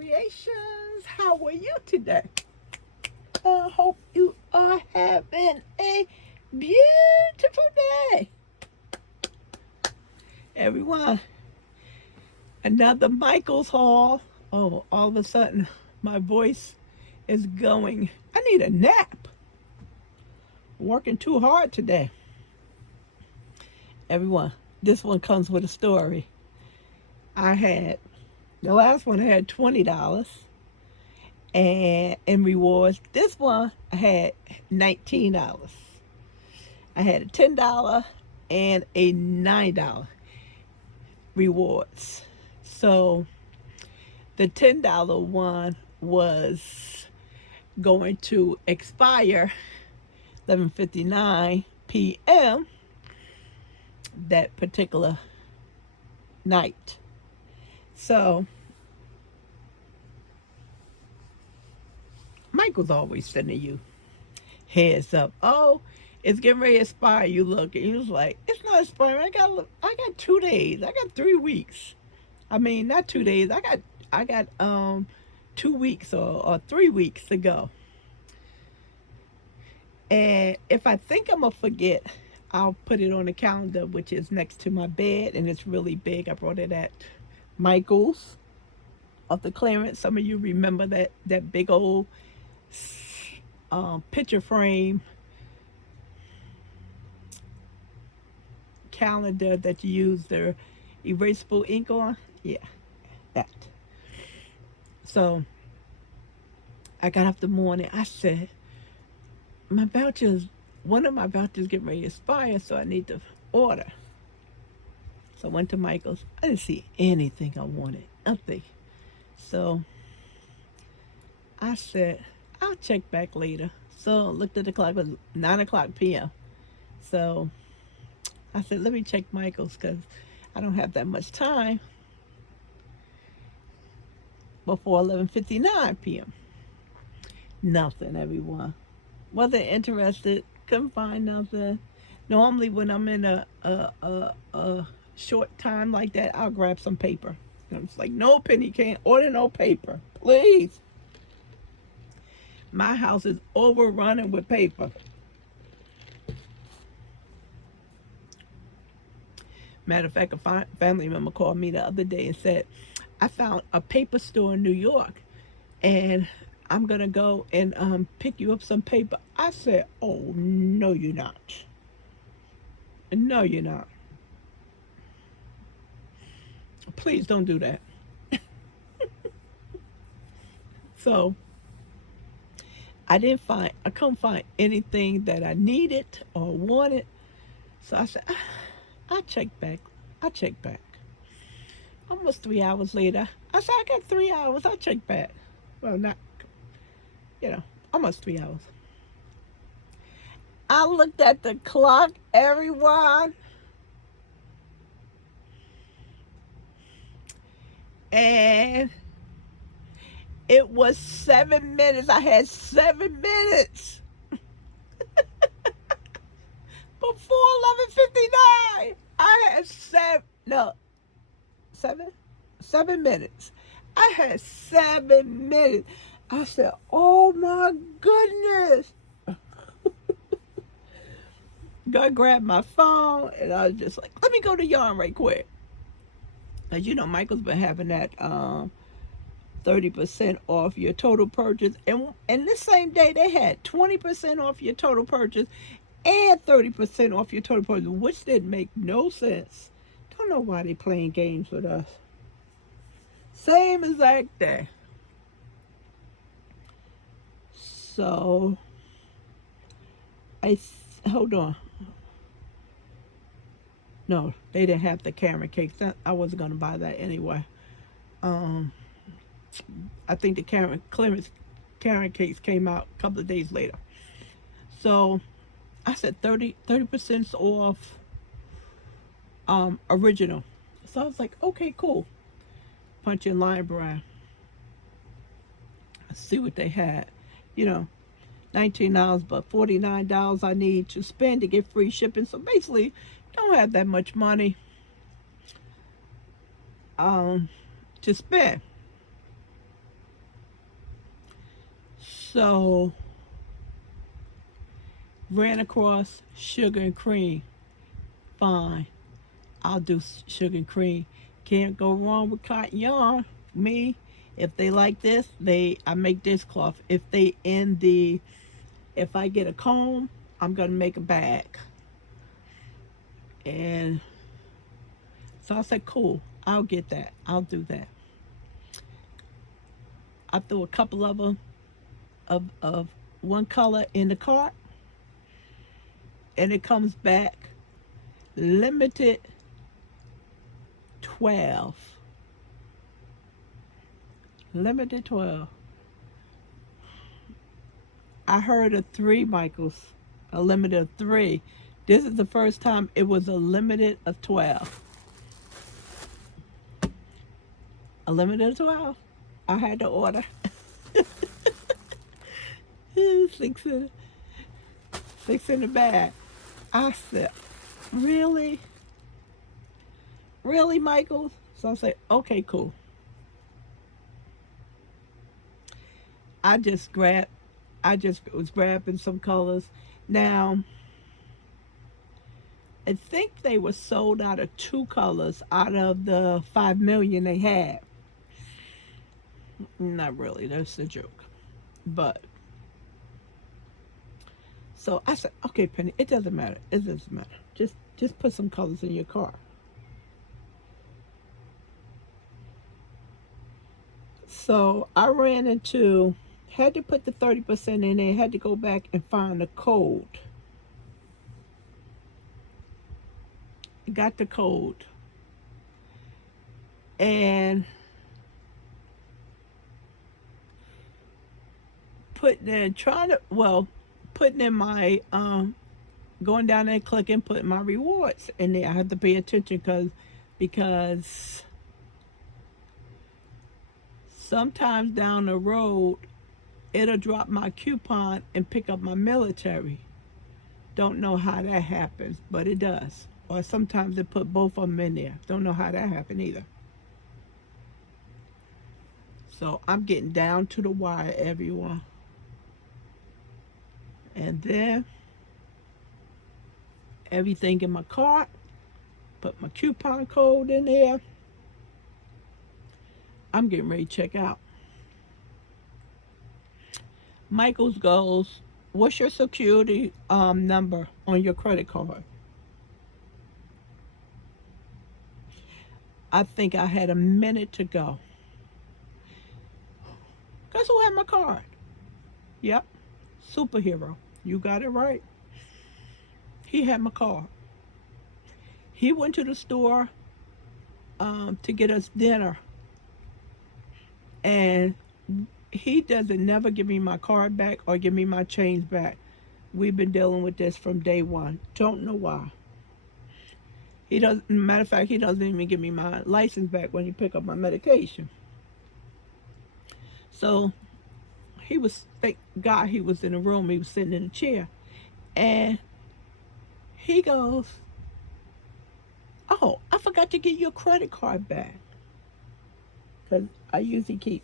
Creations. How are you today? I hope you are having a beautiful day. Everyone, another Michael's haul. Oh, all of a sudden, my voice is going. I need a nap. Working too hard today. Everyone, this one comes with a story. The last one I had $20 and in rewards. This one I had $19. I had a $10 and a $9 rewards. So the $10 one was going to expire 11:59 p.m. that particular night. So Michael's always sending you heads up. Oh, it's getting ready to expire. You look and you're like, it's not expiring. I got 2 days. I got 3 weeks. I mean, not 2 days. I got 2 weeks or 3 weeks to go. And if I think I'm gonna forget, I'll put it on the calendar, which is next to my bed, and it's really big. I brought it at Michael's off the clearance. Some of you remember that big old picture frame calendar that you use the erasable ink on. Yeah, that. So I got up the morning. I said, one of my vouchers getting ready to expire, so I need to order. So I went to Michael's. I didn't see anything I wanted, nothing. So I said, I'll check back later. So I looked at the clock, it was 9 o'clock p.m. So I said, let me check Michael's because I don't have that much time before 11:59 p.m. Nothing, everyone. Wasn't interested, couldn't find nothing. Normally when I'm in a short time like that, I'll grab some paper. And it's like, no, Penny, can't order no paper, please. My house is overrunning with paper. Matter of fact, a family member called me the other day and said, I found a paper store in New York and I'm going to go and pick you up some paper. I said, oh, no, you're not. No, you're not. Please don't do that. So I couldn't find anything that I needed or wanted. So I said, I'll check back. Almost 3 hours later, I said, I got 3 hours. I'll check back. Well, not, almost 3 hours. I looked at the clock, everyone, and it was 7 minutes. I had 7 minutes before 11:59. I had 7 minutes. I had 7 minutes. I said, oh my goodness. I grabbed my phone and I was just like, let me go to Yarn right quick. As you know, Michael's been having that 30% off your total purchase. And this same day, they had 20% off your total purchase and 30% off your total purchase, which didn't make no sense. Don't know why they playing games with us. Same exact day. So, hold on. No, they didn't have the carrot cakes. I wasn't going to buy that anyway. I think the carrot cakes came out a couple of days later. So I said 30% off original. So I was like, okay, cool. Punch in library. See what they had. $19, but $49 I need to spend to get free shipping. So basically, don't have that much money to spend. So ran across sugar and cream. Fine, I'll do sugar and cream. Can't go wrong with cotton yarn. Me, if they like this, I make dishcloth. If I get a comb, I'm gonna make a bag. And so I said, cool, I'll get that. I'll do that. I threw a couple of them of one color in the cart, and it comes back limited 12. Limited 12. I heard of 3, Michaels. A limited of 3. This is the first time it was a limited of 12. A limited of 12. I had to order. 6 in the bag. I said, really? Really, Michaels? So I said, okay, cool. I just was grabbing some colors. Now, I think they were sold out of 2 colors out of the 5 million they had. Not really, that's a joke. But, so I said, okay, Penny, it doesn't matter. It doesn't matter. Just put some colors in your car. So I had to put the 30% in there, had to go back and find the code. Got the code. And putting in my going down there and clicking, putting my rewards in there. I had to pay attention because sometimes down the road it'll drop my coupon and pick up my military. Don't know how that happens, but it does. Or sometimes they put both of them in there. Don't know how that happened either. So I'm getting down to the wire, everyone. And then everything in my cart, put my coupon code in there. I'm getting ready to check out. Michaels goes, what's your security number on your credit card? I think I had a minute to go. Guess who had my card? Yep, superhero. You got it right. He had my card. He went to the store to get us dinner. And he doesn't never give me my card back or give me my change back. We've been dealing with this from day one. Don't know why. Matter of fact, he doesn't even give me my license back when he pick up my medication. So thank God he was in the room. He was sitting in a chair. And he goes, oh, I forgot to get your credit card back. Because I usually keep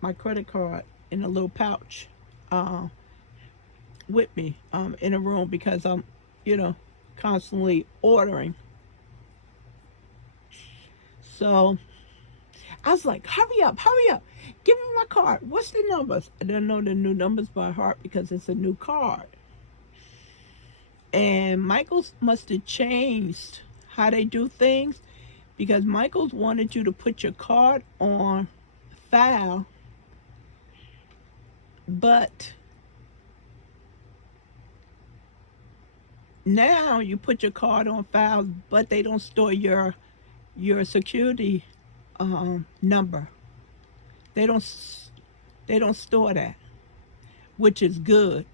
my credit card in a little pouch with me in a room because I'm, constantly ordering. So I was like, hurry up, give me my card. What's the numbers? I don't know the new numbers by heart because it's a new card. And Michaels must have changed how they do things because Michaels wanted you to put your card on file, but now you put your card on file, but they don't store your security number. They don't store that, which is good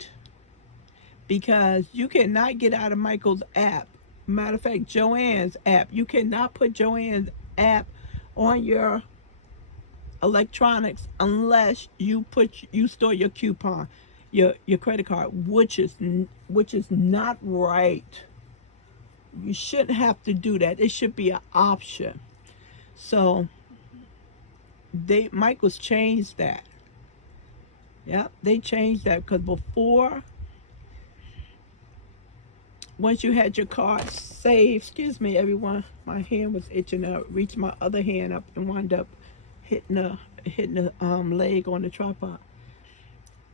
because you cannot get out of Michael's app. Matter of fact, Joanne's app. You cannot put Joanne's app on your electronics unless you store your coupon, your credit card, which is not right. You shouldn't have to do that. It should be an option. So Michael's changed that. Yeah, they changed that because before, once you had your card saved, excuse me, everyone, my hand was itching up. Reached my other hand up and wound up hitting the leg on the tripod.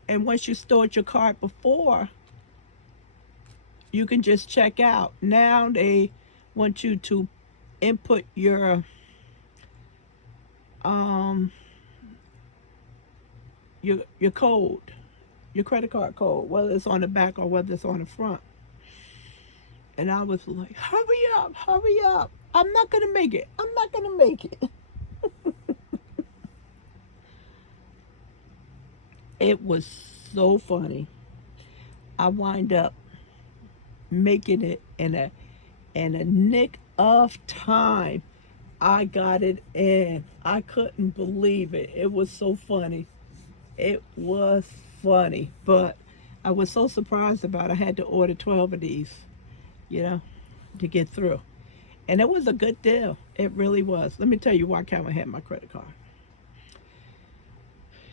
And once you stored your card before, you can just check out. Now they want you to input um your code, your credit card code, whether it's on the back or whether it's on the front. And I was like, hurry up, hurry up. I'm not gonna make it. I'm not gonna make it. It was so funny. I wind up making it in a nick of time. I got it in. I couldn't believe it. It was so funny. It was funny. But I was so surprised about it. I had to order 12 of these, you know, to get through. And it was a good deal. It really was. Let me tell you why Calvin had my credit card.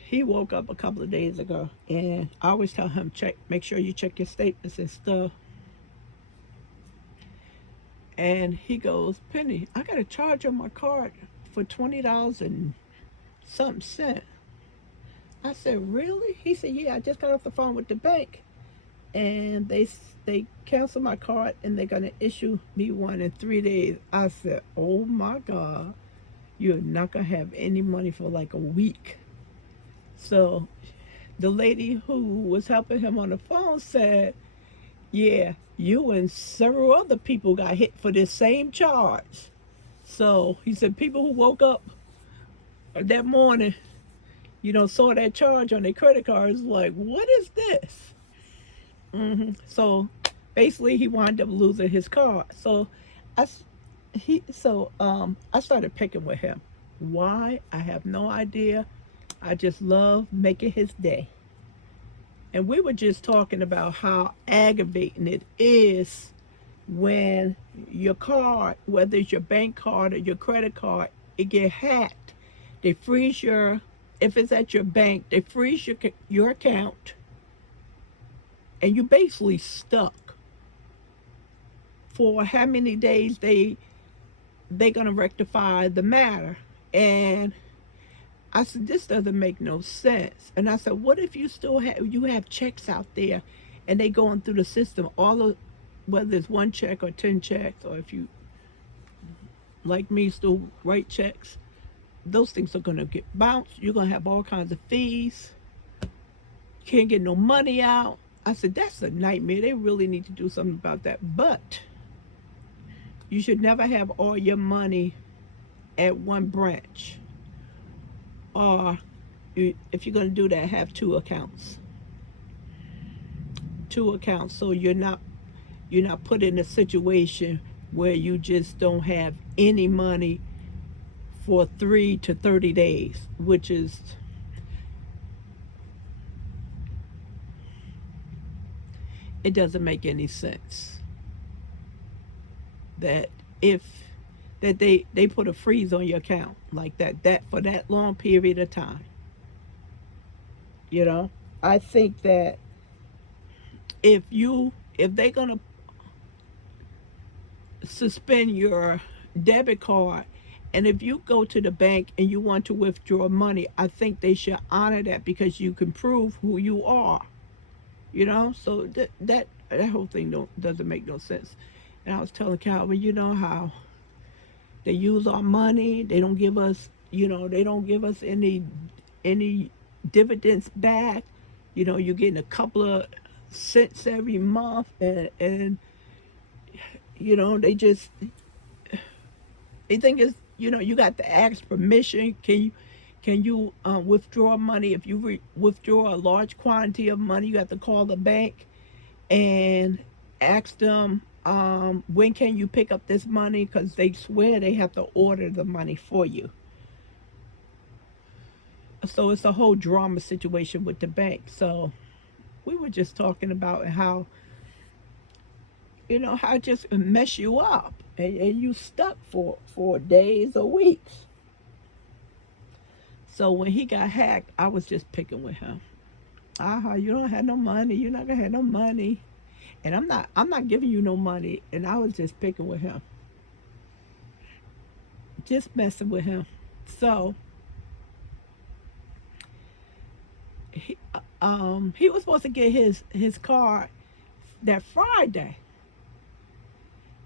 He woke up a couple of days ago, and I always tell him, make sure you check your statements and stuff. And he goes, Penny, I got a charge on my card for $20 and something cent. I said, really? He said, yeah, I just got off the phone with the bank, and they canceled my card, and they're gonna issue me one in 3 days. I said, oh my God, you're not gonna have any money for like a week. So the lady who was helping him on the phone said, yeah, you and several other people got hit for this same charge. So he said people who woke up that morning, saw that charge on their credit cards, like, what is this? So basically, he wound up losing his card. So I, I started picking with him. Why? I have no idea. I just love making his day. And we were just talking about how aggravating it is when your card, whether it's your bank card or your credit card, it get hacked. They freeze if it's at your bank, they freeze your account, and you're basically stuck for how many days they gonna rectify the matter. And I said, this doesn't make no sense. And I said, what if you have checks out there and they going through the system, whether it's one check or 10 checks, or if you, like me, still write checks, those things are going to get bounced. You're going to have all kinds of fees. Can't get no money out. I said, that's a nightmare. They really need to do something about that. But you should never have all your money at one branch. Or if you're going to do that, have two accounts. So you're not put in a situation where you just don't have any money for 3 to 30 days, which is, it doesn't make any sense that they put a freeze on your account like that for that long period of time. I think that if they're gonna suspend your debit card, and if you go to the bank and you want to withdraw money, I think they should honor that, because you can prove who you are. So that whole thing doesn't make no sense. And I was telling Calvin, how they use our money. They don't give us, any dividends back. You're getting a couple of cents every month, and they think it's, you got to ask permission. Can you withdraw money? If you withdraw a large quantity of money, you have to call the bank and ask them, when can you pick up this money? Because they swear they have to order the money for you. So it's a whole drama situation with the bank. So we were just talking about how how it just mess you up, and you stuck for days or weeks. So when he got hacked, I was just picking with him. You don't have no money. You're not gonna have no money. And I'm not giving you no money. And I was just picking with him, just messing with him. So he was supposed to get his car that Friday.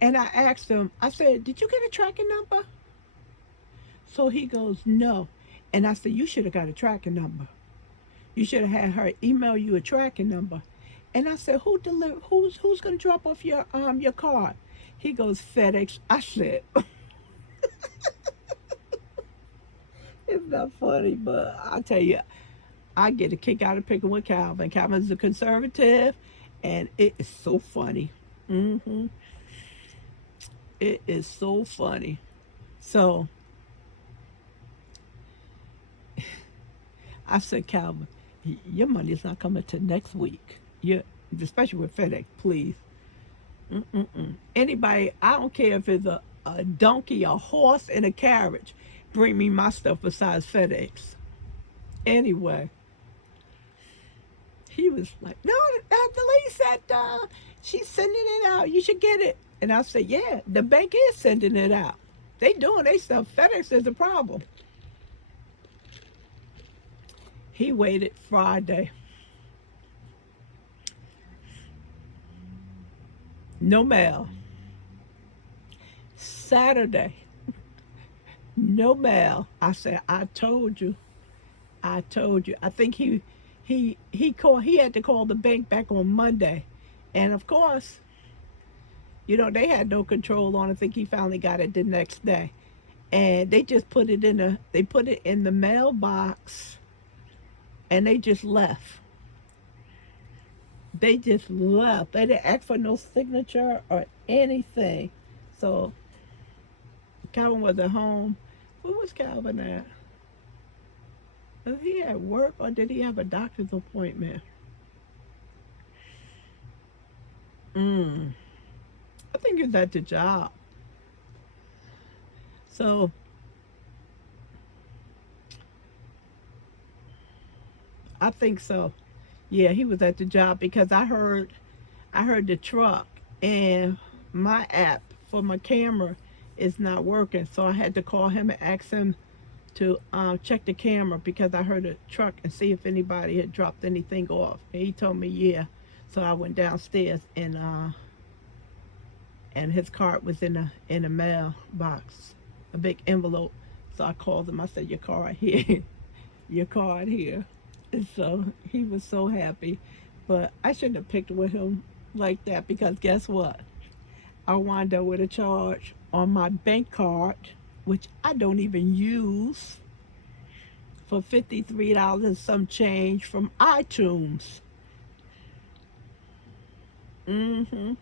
And I asked him, I said, "Did you get a tracking number?" So he goes, "No." And I said, "You should have got a tracking number. You should have had her email you a tracking number." And I said, who's gonna drop off your car?" He goes, "FedEx." I said, it's not funny, but I tell you, I get a kick out of picking with Calvin. Calvin's a conservative, and it is so funny. hmm It is so funny. So I said, "Calvin, your money's not coming till next week. You, especially with FedEx, please. Anybody, I don't care if it's a donkey, a horse, and a carriage, bring me my stuff besides FedEx." Anyway, he was like, "No, the lady said she's sending it out. You should get it." And I said, "Yeah, the bank is sending it out. They doing their stuff. FedEx is the problem." He waited Friday. No mail. Saturday. No mail. I said, "I told you. I told you." I think he had to call the bank back on Monday. And of course, they had no control on it. I think he finally got it the next day. And they just put it in the mailbox, and they just left. They just left. They didn't ask for no signature or anything. So Calvin was at home. Where was Calvin at? Was he at work, or did he have a doctor's appointment? I think he was at the job. So I think so. Yeah, he was at the job because I heard the truck, and my app for my camera is not working. So I had to call him and ask him to check the camera because I heard a truck and see if anybody had dropped anything off. And he told me yeah. So I went downstairs, and his card was in a mailbox, a big envelope. So I called him. I said, "Your card here, your card here." And so he was so happy. But I shouldn't have picked with him like that because guess what? I wound up with a charge on my bank card, which I don't even use, for $53 and some change from iTunes. hmm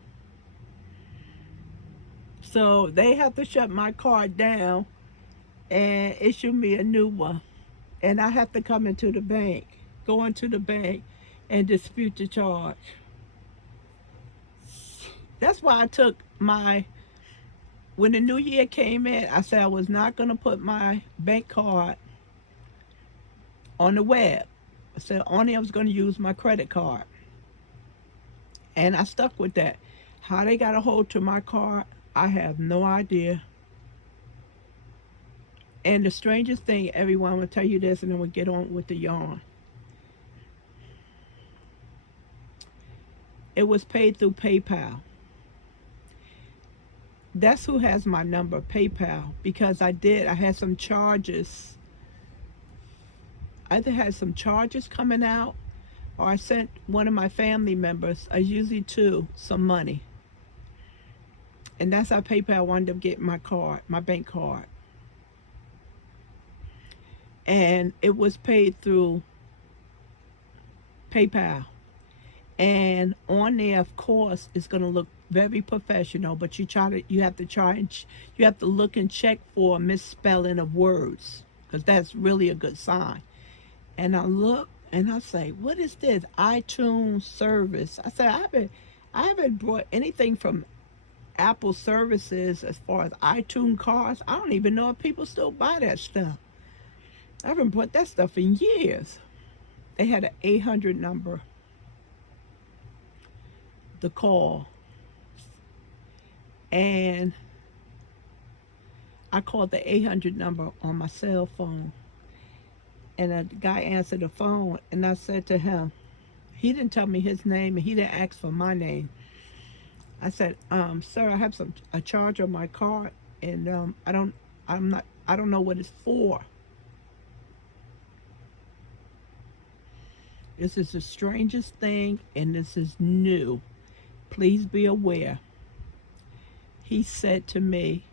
So they have to shut my card down and issue me a new one. And I have to go into the bank and dispute the charge. That's why I took when the new year came in, I said I was not going to put my bank card on the web. I said only I was going to use my credit card. And I stuck with that. How they got a hold to my card, I have no idea. And the strangest thing, everyone will tell you this, and then we'll get on with the yarn. It was paid through PayPal. That's who has my number, PayPal, because I had some charges. I either had some charges coming out, or I sent one of my family members, I usually two, some money. And that's how PayPal wound up getting my bank card. And it was paid through PayPal. And on there, of course, it's going to look very professional, but you have to look and check for misspelling of words, because that's really a good sign. And I look and I say, "What is this iTunes service?" I said, I haven't brought anything from Apple services as far as iTunes cards. I don't even know if people still buy that stuff. I haven't bought that stuff in years. they had an 800 number to call, and I called the 800 number on my cell phone, and a guy answered the phone, and I said to him, he didn't tell me his name, and he didn't ask for my name. I said, sir, I have a charge on my card, and I don't know what it's for. This is the strangest thing, and this is new. Please be aware. He said to me,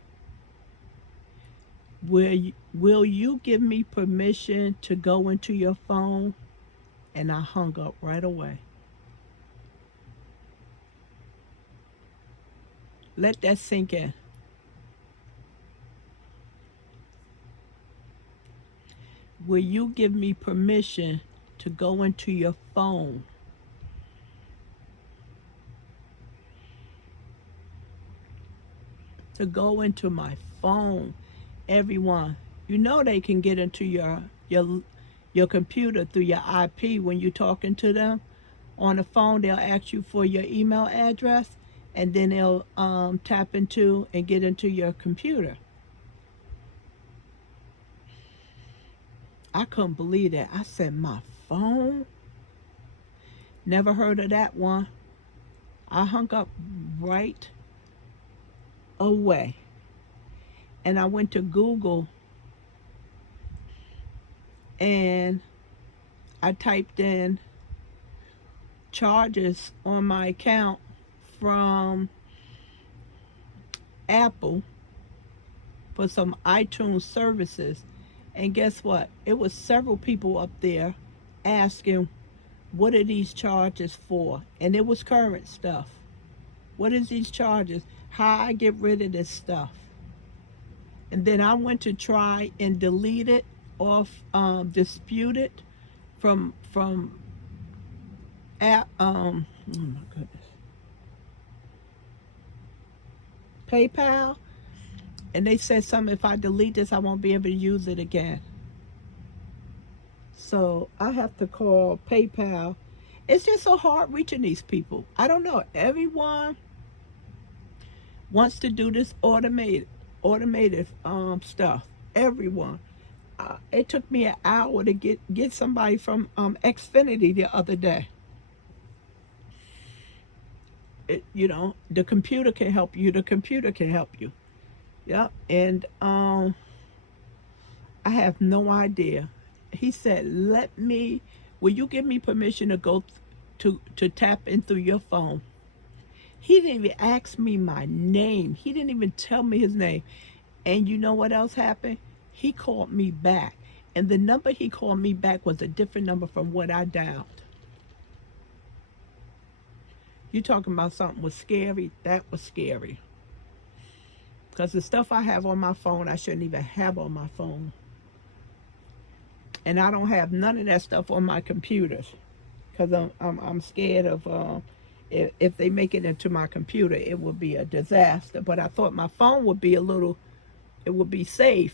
will you give me permission to go into your phone? And I hung up right away. Let that sink in. Will you give me permission to go into your phone? To go into my phone. Everyone, you know they can get into your computer through your IP when you're talking to them. On the phone, they'll ask you for your email address, and then they'll tap into and get into your computer. I couldn't believe that. I said, my phone? Never heard of that one. I hung up right away. And I went to Google and I typed in charges on my account from Apple for some iTunes services. And guess what? It was several people up there asking, what are these charges for? And it was current stuff. What is these charges? How I get rid of this stuff? And then I went to try and delete it off, dispute it from oh my goodness, PayPal. And they said something, if I delete this, I won't be able to use it again. So I have to call PayPal. It's just so hard reaching these people. I don't know. Everyone wants to do this automated stuff. Everyone. It took me an hour to get somebody from Xfinity the other day. The computer can help you. The computer can help you. Yep. And I have no idea. He said, will you give me permission to go to tap in through your phone? He didn't even ask me my name. He didn't even tell me his name. And you know what else happened? He called me back. And the number he called me back was a different number from what I dialed. You talking about something was scary? That was scary. Because the stuff I have on my phone, I shouldn't even have on my phone. And I don't have none of that stuff on my computers. Because I'm scared of if they make it into my computer, it would be a disaster. But I thought my phone would be it would be safer,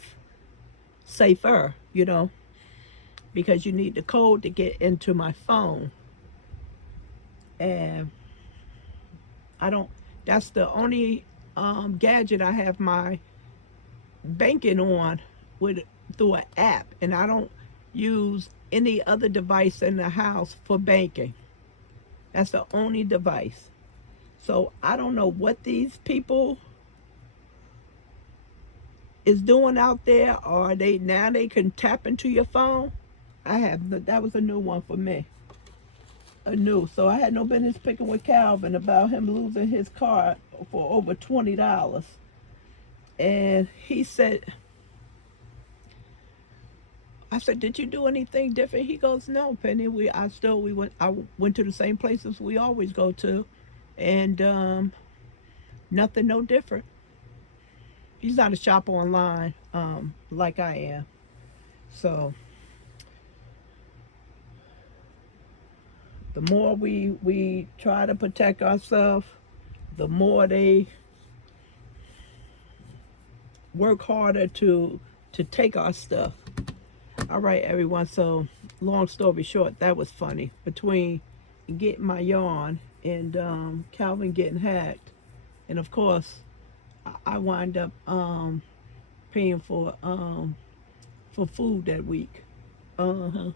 because you need the code to get into my phone. And that's the only gadget I have my banking on through an app. And I don't use any other device in the house for banking. That's the only device. So I don't know what these people is doing out there, or they can tap into your phone. That was a new one for me. So I had no business picking with Calvin about him losing his car for over $20. And he said, I said, did you do anything different? He goes, no, Penny. I went to the same places we always go to, and nothing no different. He's not a shopper online like I am. So the more we try to protect ourselves, the more they work harder to take our stuff. All right, everyone. So long story short, that was funny. Between getting my yarn and Calvin getting hacked, and of course, I wind up paying for food that week. Uh huh.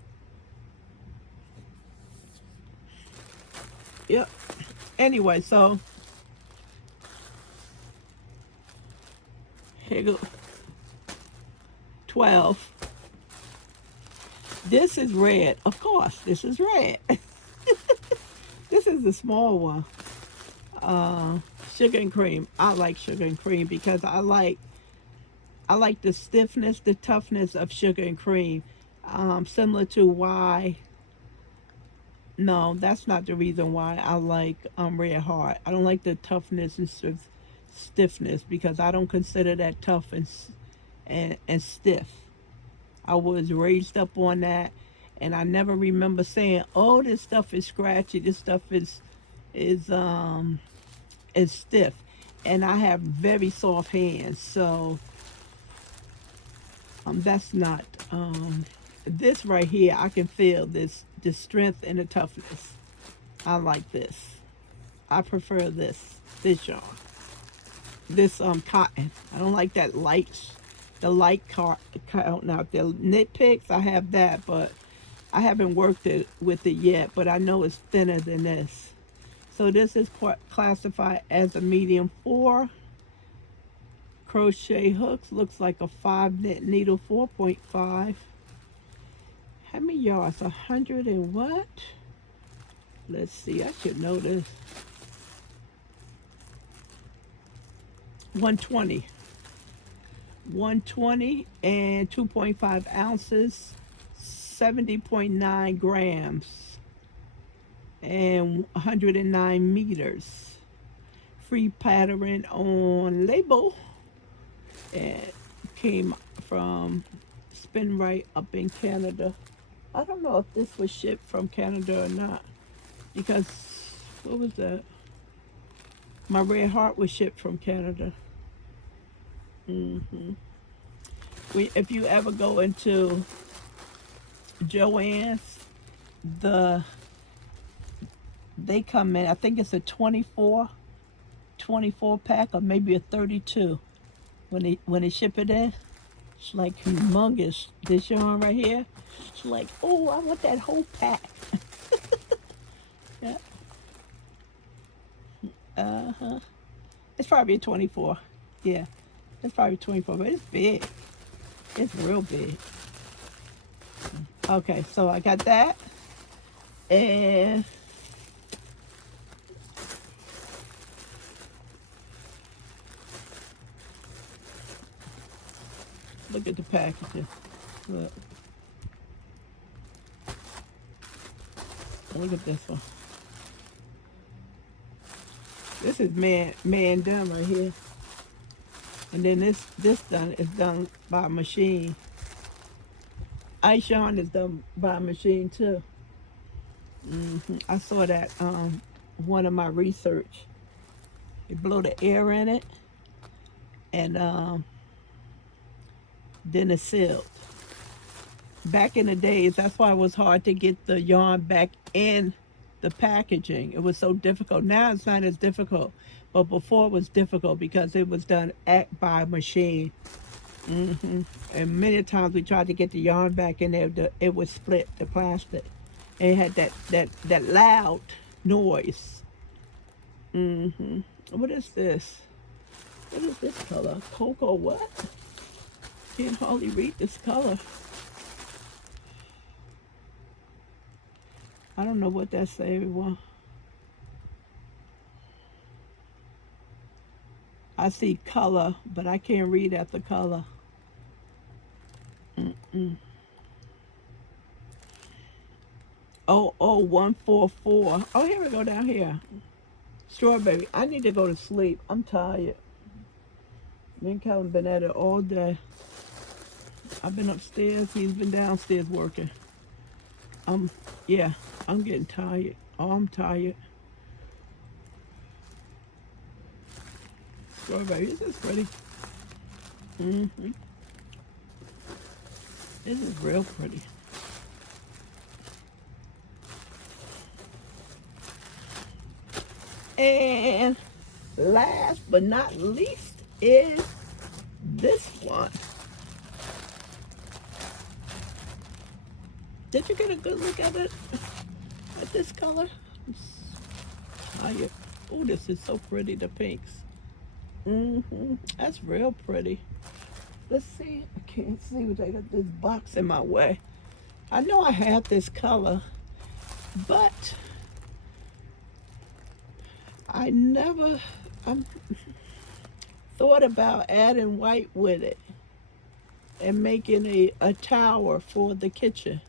Yep. Anyway, so here go 12. This is red. Of course, this is red. This is the small one. Uh, Sugar and cream. I like sugar and cream because I like the stiffness, the toughness of sugar and cream. Similar to why. No, that's not the reason why I like Red Heart. I don't like the toughness and stiffness because I don't consider that tough and stiff. I was raised up on that, and I never remember saying, "Oh, this stuff is scratchy. This stuff is is stiff." And I have very soft hands, so that's not this right here. I can feel this strength and the toughness. I like this. I prefer this yarn. This cotton. I don't like that the light cotton out there. Knit picks, I have that, but I haven't worked it with it yet. But I know it's thinner than this. So this is classified as a medium 4. Crochet hooks looks like a 5 knit needle 4.5. How many yards? 100 and what? Let's see. I should know this. 120. 120 and 2.5 ounces, 70.9 grams, and 109 meters. Free pattern on label. And came from Spin Right up in Canada. I don't know if this was shipped from Canada or not, because what was that? My Red Heart was shipped from Canada. hmm If you ever go into Joann's, they come in. I think it's a 24 pack, or maybe a 32. When they ship it in, it's like humongous. This yarn right here, it's like, oh, I want that whole pack. Yeah. Uh-huh. It's probably a 24. Yeah. It's probably 24, but it's big. It's real big. Okay, so I got that. And look at the packaging. Look. Look at this one. This is man done right here. And then this done is done by a machine. Ice yarn is done by a machine too. I saw that one of my research. They blow the air in it, and then it's sealed. Back in the days, that's why it was hard to get the yarn back in the packaging. It was so difficult. Now it's not as difficult, but before it was difficult because it was done by a machine. And many times we tried to get the yarn back in there, it was split, the plastic. And it had that loud noise. What is this? What is this color? Cocoa what? Can't hardly read this color. I don't know what that say, everyone. I see color, but I can't read at the color. Oh, 144. Oh, here we go down here. Strawberry. I need to go to sleep. I'm tired. Me and Calvin been at it all day. I've been upstairs. He's been downstairs working. Yeah, I'm getting tired. Oh, I'm tired. Strawberry. This is pretty. This is real pretty. And last but not least is this one. Did you get a good look at it? At this color? Oh, this is so pretty, the pinks. That's real pretty. Let's see. I can't see. They got this box in my way. I know I had this color, but I never thought about adding white with it and making a tower for the kitchen.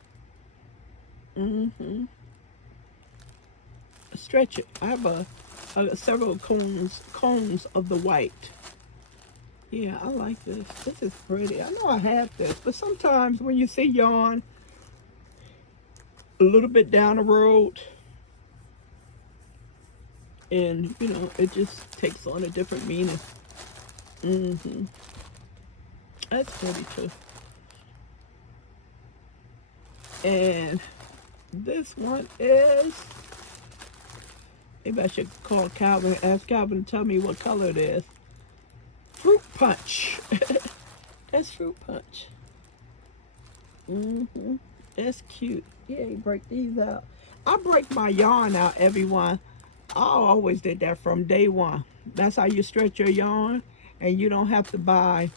Stretch it. I have several cones of the white. Yeah, I like this. This is pretty. I know I have this, but sometimes when you see yarn a little bit down the road, and you know, it just takes on a different meaning. That's pretty too. And this one is, maybe I should call Calvin, ask Calvin to tell me what color it is. Fruit punch. That's fruit punch. That's cute. Yeah, you break these out. I break my yarn out, everyone. I always did that from day one. That's how you stretch your yarn, and you don't have to buy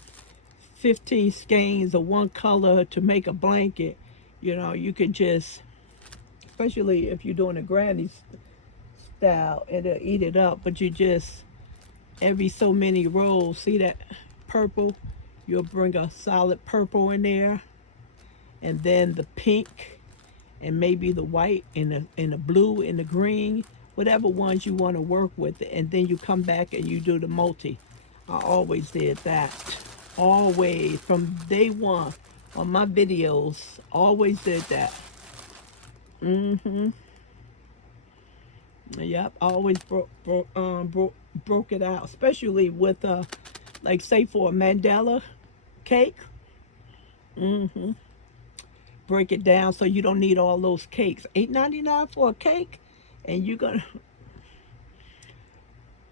15 skeins of one color to make a blanket. You know, you can just, especially if you're doing a granny style, it'll eat it up, but you just, every so many rolls, see that purple? You'll bring a solid purple in there, and then the pink, and maybe the white, and the blue, and the green, whatever ones you want to work with, and then you come back and you do the multi. I always did that. Always, from day one on my videos, always did that. Yep, I always broke it out, especially with like say for a mandala cake. Break it down so you don't need all those cakes. $8.99 for a cake, and you're gonna.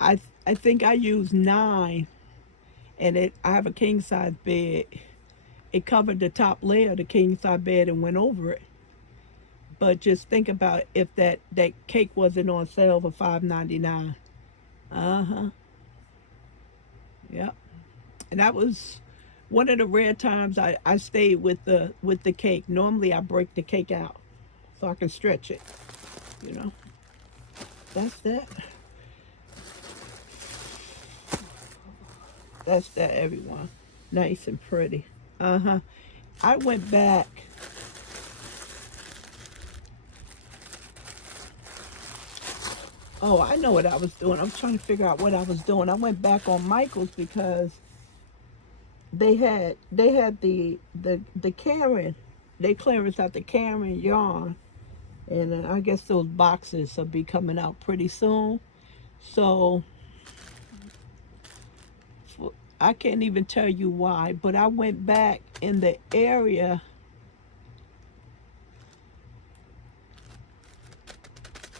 I think I used 9, and I have a king size bed. It covered the top layer of the king size bed and went over it. But just think about if that cake wasn't on sale for $5.99. Yep. And that was one of the rare times I stayed with the cake. Normally I break the cake out so I can stretch it. You know. That's that. That's that, everyone. Nice and pretty. I went back. Oh, I know what I was doing. I'm trying to figure out what I was doing. I went back on Michael's because they had the Karen, they clearance out the Karen yarn, and I guess those boxes will be coming out pretty soon. So I can't even tell you why, but I went back in the area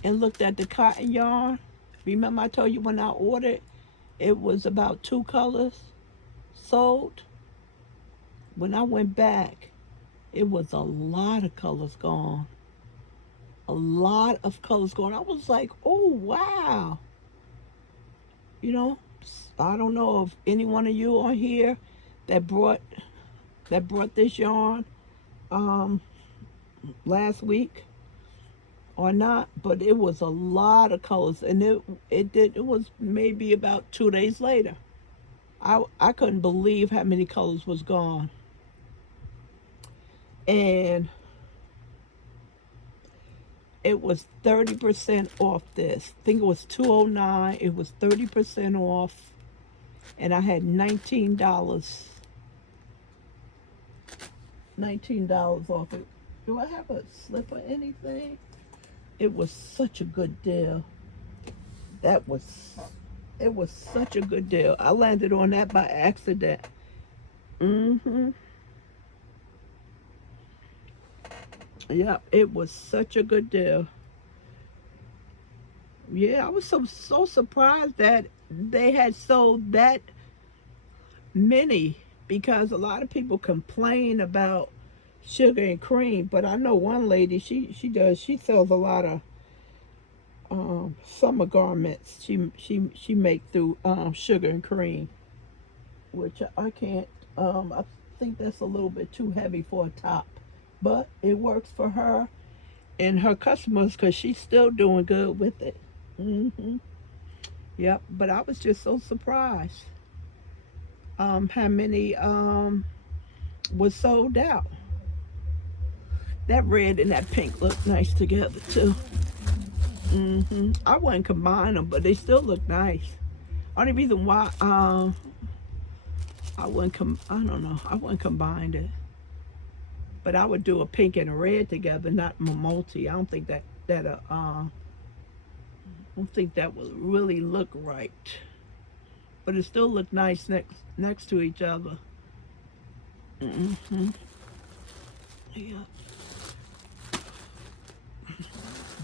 and looked at the cotton yarn. Remember I told you when I ordered, it was about 2 colors sold. When I went back, it was a lot of colors gone. A lot of colors gone. I was like, oh, wow. You know, I don't know if any one of you on here that brought this yarn last week or not, but it was a lot of colors, and it was maybe about 2 days later. I couldn't believe how many colors was gone. And it was 30% off this. I think it was $209. It was 30% off, and I had $19. $19 off it. Do I have a slip or anything? It was such a good deal. It was such a good deal. I landed on that by accident. Yeah, it was such a good deal. Yeah, I was so surprised that they had sold that many, because a lot of people complain about sugar and cream, but I know one lady, she sells a lot of summer garments. She make through sugar and cream, which I can't. I think that's a little bit too heavy for a top, but it works for her and her customers because she's still doing good with it. Hmm. Yep. But I was just so surprised how many was sold out. That red and that pink look nice together too. I wouldn't combine them, but they still look nice. Only reason why I don't know, I wouldn't combine it. But I would do a pink and a red together, not a multi. I don't think I don't think that would really look right. But it still look nice next to each other. Hmm. Yeah.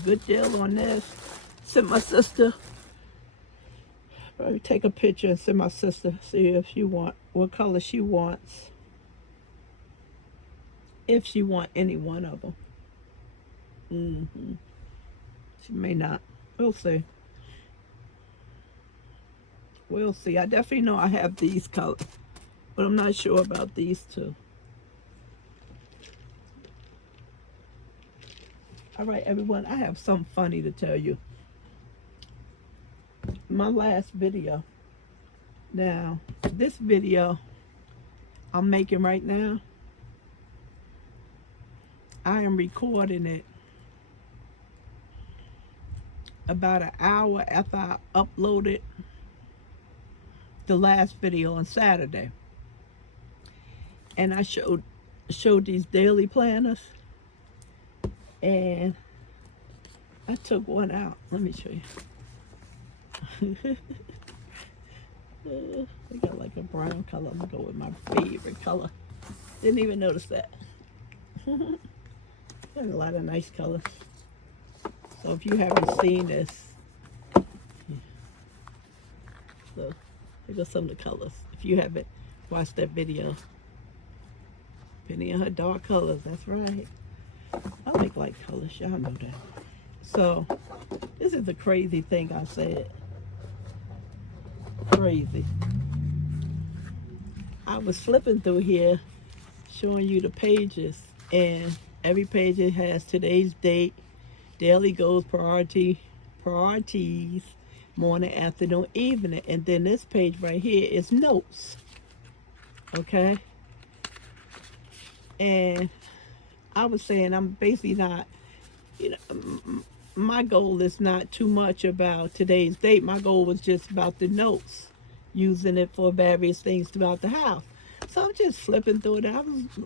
Good deal on this. Sent my sister. Probably take a picture and send my sister. See if she want what color she wants. If she want any one of them. She may not. We'll see. We'll see. I definitely know I have these colors, but I'm not sure about these two. All right, everyone, I have something funny to tell you. My last video. Now, this video I'm making right now, I am recording it about an hour after I uploaded the last video on Saturday. And I showed these daily planners, and I took one out. Let me show you. They got like a brown color. I'm gonna go with my favorite color. Didn't even notice that. There's a lot of nice colors. So if you haven't seen this, so here go some of the colors. If you haven't watched that video, Penny and her dark colors. That's right. I like light colors. Y'all know that. So this is the crazy thing I said. Crazy. I was flipping through here, showing you the pages, and every page it has today's date, daily goals, priorities, morning, afternoon, evening, and then this page right here is notes. Okay. And I was saying I'm basically not, my goal is not too much about today's date. My goal was just about the notes, using it for various things throughout the house. So I'm just flipping through it.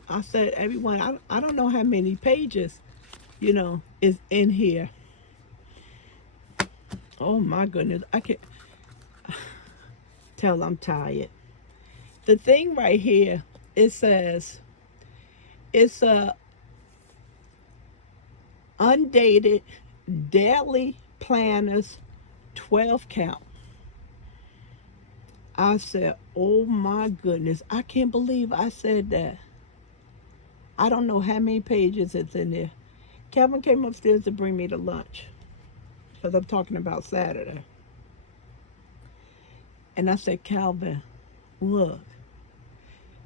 I said, everyone, I don't know how many pages, is in here. Oh my goodness, I can't tell I'm tired. The thing right here, it says, it's a undated daily planners 12 count. I said, oh my goodness, I can't believe I said that. I don't know how many pages it's in there. Kevin came upstairs to bring me to lunch, because I'm talking about Saturday. And I said, Calvin, look,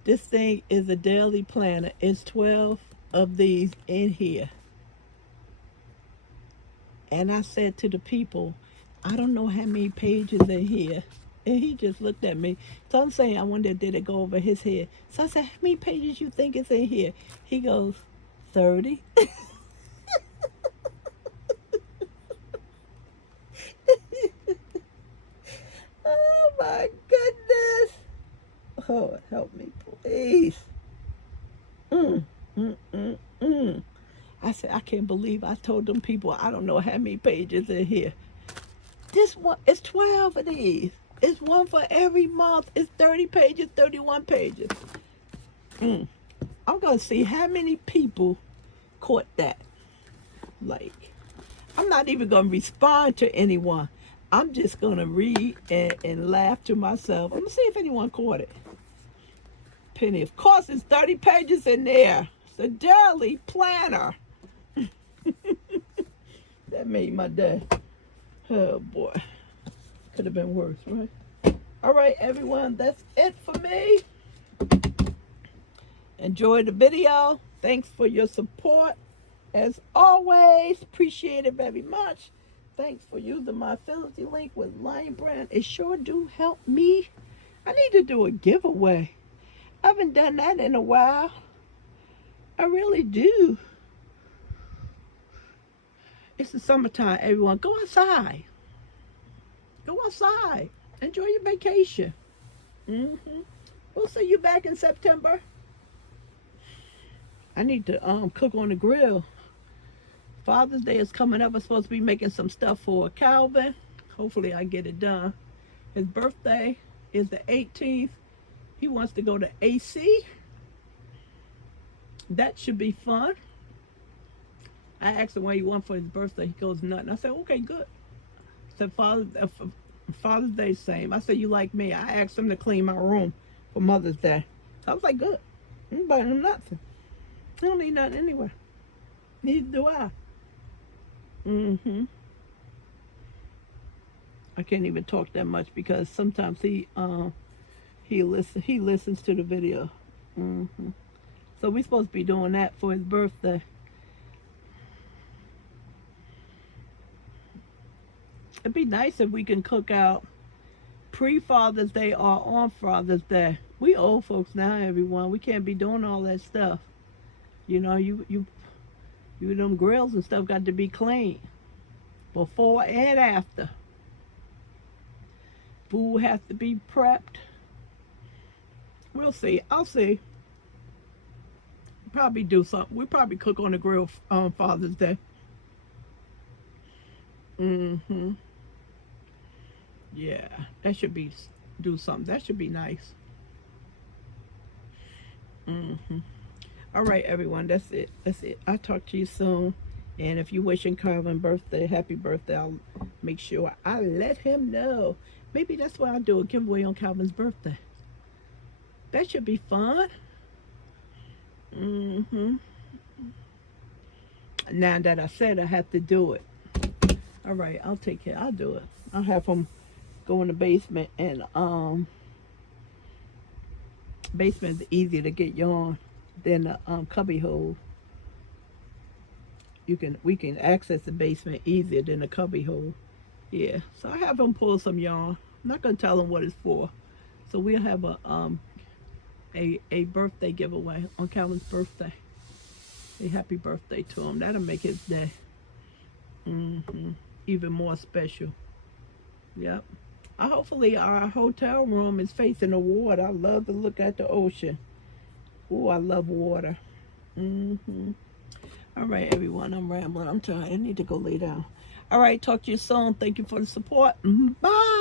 this thing is a daily planner. It's 12 of these in here. And I said to the people, I don't know how many pages in here. And he just looked at me. So I'm saying, I wonder, did it go over his head? So I said, how many pages you think is in here? He goes, 30. Oh my goodness. Oh, help me, please. I said, I can't believe I told them people I don't know how many pages in here. This one, it's 12 of these. It's one for every month. It's 30 pages, 31 pages. I'm going to see how many people caught that. Like, I'm not even going to respond to anyone. I'm just going to read and laugh to myself. I'm going to see if anyone caught it. Penny, of course, it's 30 pages in there. It's a daily planner. That made my day. Oh, boy. Could have been worse, right? All right, everyone, that's it for me. Enjoy the video. Thanks for your support. As always, appreciate it very much. Thanks for using my affiliate link with Lion Brand. It sure do help me. I need to do a giveaway. I haven't done that in a while. I really do. It's the summertime, everyone. Go outside. Go outside. Enjoy your vacation. We'll see you back in September. I need to cook on the grill. Father's Day is coming up. I'm supposed to be making some stuff for Calvin. Hopefully I get it done. His birthday is the 18th. He wants to go to AC. That should be fun. I asked him what he wants for his birthday. He goes, nothing. I said, okay, good. I said, Father's Day, same. I said, you like me. I asked him to clean my room for Mother's Day. So I was like, good. I'm buying him nothing. I don't need nothing anyway. Neither do I. I can't even talk that much because sometimes he listens to the video. So we're supposed to be doing that for his birthday. It'd be nice if we can cook out pre-Father's Day or on Father's Day. We old folks now, everyone. We can't be doing all that stuff. You know, you them grills and stuff got to be clean before and after. Food has to be prepped. We'll see. I'll see. Probably do something. We probably cook on the grill on Father's Day. Yeah, that should be do something. That should be nice. All right, everyone. That's it. That's it. I'll talk to you soon. And if you're wishing Calvin birthday, happy birthday, I'll make sure I let him know. Maybe that's why I'll do a giveaway on Calvin's birthday. That should be fun. Now that I said I have to do it. All right, I'll take care. I'll do it. I'll have him go in the basement, and basement is easier to get yarn than the cubby hole. We can access the basement easier than the cubby hole. Yeah, so I have him pull some yarn. I'm not gonna tell him what it's for. So we'll have a birthday giveaway on Calvin's birthday. A happy birthday to him. That'll make his day even more special. Yep. Hopefully our hotel room is facing the water. I love to look at the ocean. Oh, I love water. All right, everyone. I'm rambling. I'm tired. I need to go lay down. All right. Talk to you soon. Thank you for the support. Bye.